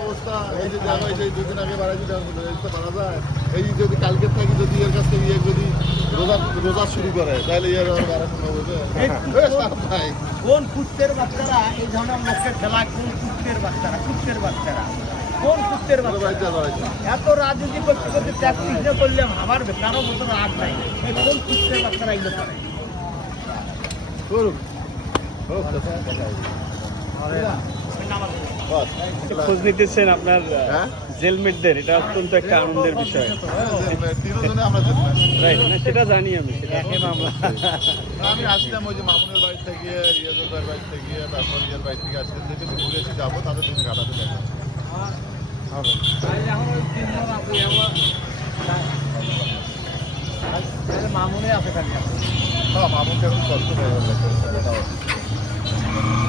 অবস্থা এই যে দেখো এই যে দুদিন আগে বাড়াইছি পারা যায় এই যদি কালকে থাকি যদি এর কাছ থেকে যদি রোজা শুরু করে তাহলে এর বাড়া সম্ভব হবে ভাই কোন কুত্তের বাচ্চারা এই ধরনের লোককে খেলায়? কোন কুত্তের বাচ্চারা কোন কুত্তের বাচ্চারা এত রাজনীতি করতে করতে ট্যাক্স করলাম আমার কারো মতো রাগ নাই। এই কোন কুত্তের বাচ্চারা এগুলো করে? করুন খোঁজ নিতেছেন আপনার জেলমেটদের, এটা অত্যন্ত একটা আনন্দের বিষয়। রাইট, না সেটা জানি আমি, সেটা মামলা। আমি আসলাম ওই যে মামুনের বাড়ি থেকে, রিয়াজের বাড়ি থেকে, তারপর ইয়ের বাড়ি থেকে আসলাম, দেখে যে ঘুরেছি যাবো তাদের দিনে কাটাতে দেখা মামুনে আছে খালি মামুনকে এখন কষ্ট হয়ে গেল।